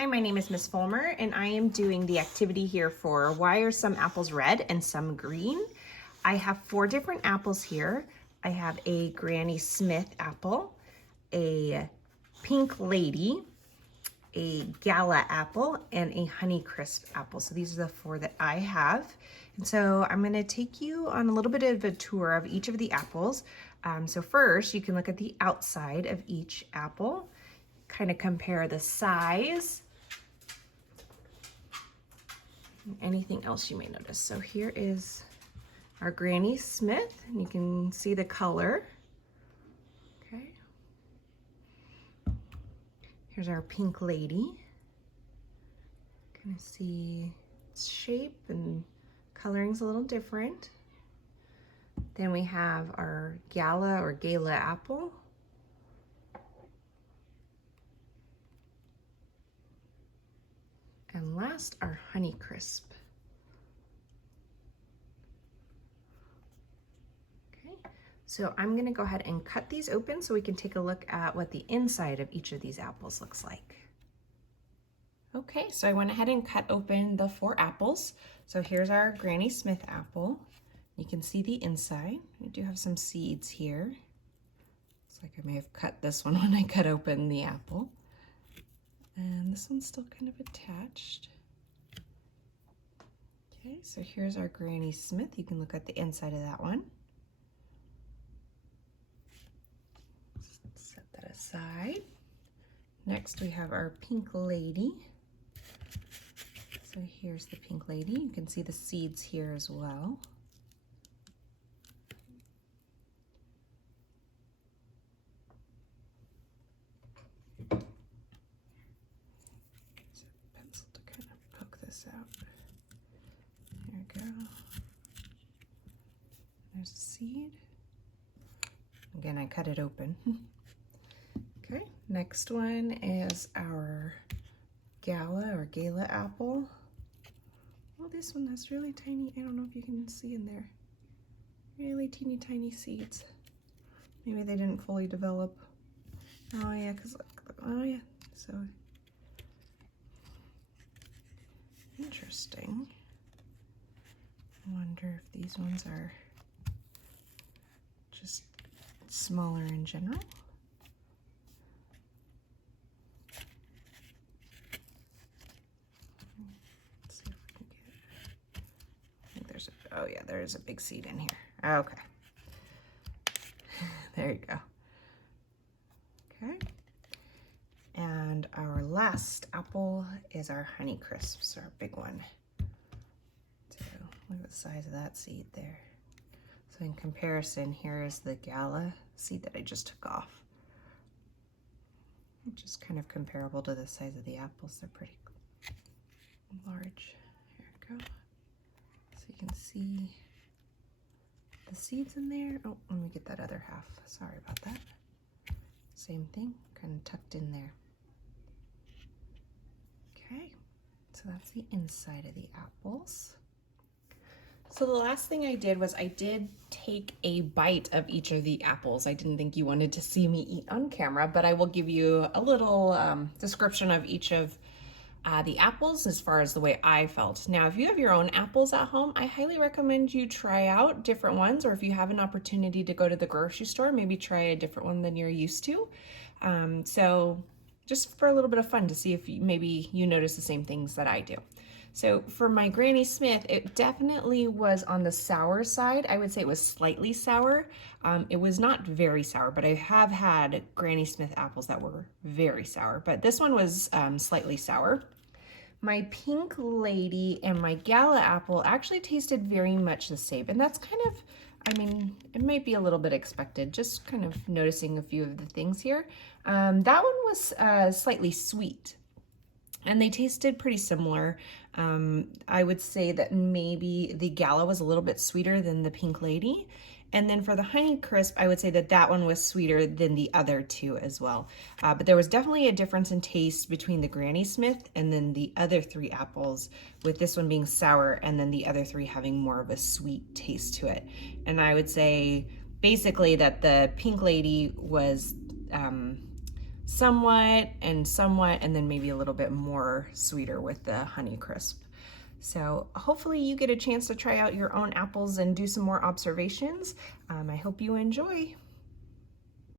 Hi, my name is Miss Fulmer, and I am doing the activity here for why are some apples red and some green. I have 4 different apples here. I have a Granny Smith apple, a Pink Lady, a Gala apple, and a Honeycrisp apple. So these are the 4 that I have. And so I'm going to take you on a little bit of a tour of each of the apples. So first, you can look at the outside of each apple, kind of compare the size, and anything else you may notice. So here is our Granny Smith, and you can see the color. Okay. Here's our Pink Lady. Kind of see its shape and coloring's a little different. Then we have our Gala or Gala apple. And last, our Honeycrisp. Okay, so I'm gonna go ahead and cut these open so we can take a look at what the inside of each of these apples looks like. Okay, so I went ahead and cut open the 4 apples. So here's our Granny Smith apple. You can see the inside. We do have some seeds here. Looks like I may have cut this one when I cut open the apple. And this one's still kind of attached. Okay, so here's our Granny Smith. You can look at the inside of that one. Set that aside. Next we have our Pink Lady. So here's the Pink Lady. You can see the seeds here as well. Pencil to kind of poke this out. There we go. There's a seed. Again, I cut it open. Okay, next one is our Gala or Gala apple. Well, this one has really tiny, I don't know if you can see in there, really teeny tiny seeds. Maybe they didn't fully develop. Oh yeah, oh yeah, so interesting. I wonder if these ones are just smaller in general. Let's see if we can get, I think there's a, oh yeah, there's a big seed in here. Okay. There you go. Okay. And our last apple is our Honeycrisps, our big one. So look at the size of that seed there. So in comparison, here is the Gala seed that I just took off. Which is kind of comparable to the size of the apples. They're pretty large. Here we go. So you can see the seeds in there. Oh, let me get that other half. Sorry about that. Same thing, kind of tucked in there. Okay, so that's the inside of the apples. So the last thing I did was I did take a bite of each of the apples. I didn't think you wanted to see me eat on camera, but I will give you a little description of each of the apples as far as the way I felt. Now, if you have your own apples at home, I highly recommend you try out different ones, or if you have an opportunity to go to the grocery store, maybe try a different one than you're used to. So just for a little bit of fun to see if maybe you notice the same things that I do. So for my Granny Smith, it definitely was on the sour side. I would say it was slightly sour. It was not very sour, but I have had Granny Smith apples that were very sour, but this one was slightly sour. My Pink Lady and my Gala apple actually tasted very much the same, and that's kind of, I mean, it might be a little bit expected, just kind of noticing a few of the things here. That one was slightly sweet, and they tasted pretty similar. I would say that maybe the Gala was a little bit sweeter than the Pink Lady. And then for the Honeycrisp, I would say that that one was sweeter than the other 2 as well. But there was definitely a difference in taste between the Granny Smith and then the other 3 apples, with this one being sour and then the other 3 having more of a sweet taste to it. And I would say basically that the Pink Lady was somewhat and somewhat, and then maybe a little bit more sweeter with the Honeycrisp. So hopefully you get a chance to try out your own apples and do some more observations. I hope you enjoy.